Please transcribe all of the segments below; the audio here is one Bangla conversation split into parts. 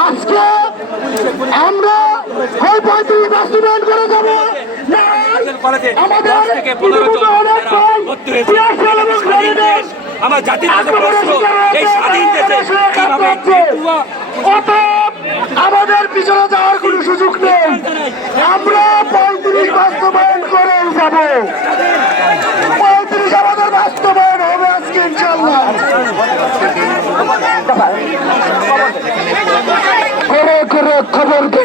আজকে আমরা ওই পঁয়ত্রিশ বাস্তবায়ন করে যাব। আমাদের আমার জাতির এই স্বাধীন দেশে আমাদের পিছনে যাওয়ার কোনো সুযোগ নেই। আমরা পঁয়ত্রিশ বাস্তবায়ন করে যাব। পঁয়ত্রিশ আমাদের বাস্তবায়ন হবে আজকে ইনশাল্লাহ খবর দে।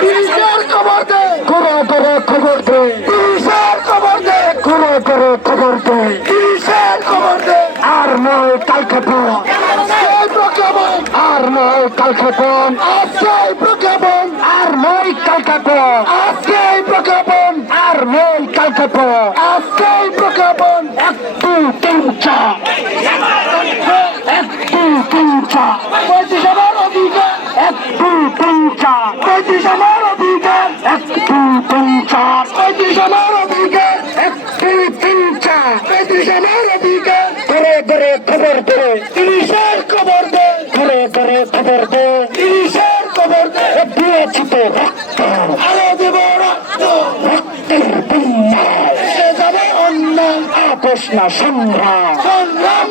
পুলিশের খবর দে। করে করে খবর দে। পুলিশের খবর দে। করে করে খবর দে। পুলিশের খবর দে। আর নয় কালকে পর আর নয় কালকে পর সেই প্রজ্ঞাপন। আর নয় কালকে পর আজকেই প্রজ্ঞাপন। আর নয় কালকে পর একটু একটু তিন চার পঁয়ত্রিশ আমার অধিকার একটু চার। পঁয়ত্রিশ আমার অধিকার, একটু চার। পঁয়ত্রিশ আমার অধিকার, একটু অধিকার করে করে খবর দে। তিরিশের করে করে খবর দে। তিরিশের খবর দে। সংগ্রাম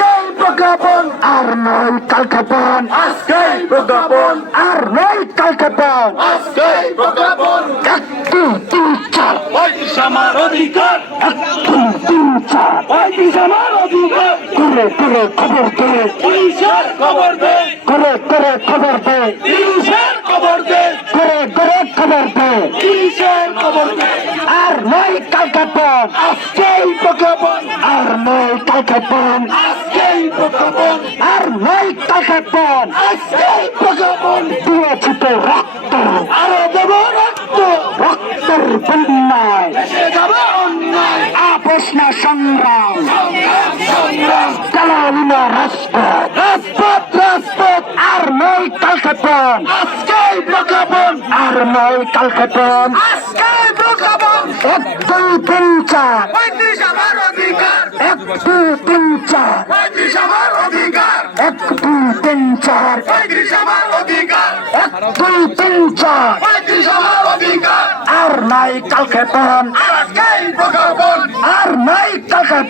নয় কালক্ষেপণ আজকেই প্রজ্ঞাপন আর নয় কালক্ষেপণ আজকেই প্রজ্ঞাপন একটু তিন চার পঁয়ত্রিশ আমার অধিকার একটু তিন চার পঁয়ত্রিশ আমার অধিকার করে করে খবর দে পুলিশের খবর দে করে করে খবর দে পুলিশের খবর দে করে করে খবর দে পুলিশের খবর দে আর নয় কালক্ষেপণ আজকেই প্রজ্ঞাপন আর নয় কালক্ষেপণ আজকেই প্রজ্ঞাপন আর নয় কালক্ষেপণ আজকেই প্রজ্ঞাপন দিয়েছি তো রক্ত। আরও দেব রক্ত। রক্তের বন্যায়। নয় কালক্ষেপণ আজকেই প্রজ্ঞাপন আর নয় কালক্ষেপণ আজকেই প্রজ্ঞাপন এক দুই তিন চার পঁয়ত্রিশ আমার অধিকার। এক দুই তিন চার পঁয়ত্রিশ আমার অধিকার। এক দুই তিন চার পঁয়ত্রিশ আমার অধিকার। এক দুই তিন চার পঁয়ত্রিশ আমার অধিকার। আর নাই কালক্ষেপণ আজকেই প্রজ্ঞাপন আর নাই কালক্ষেপণ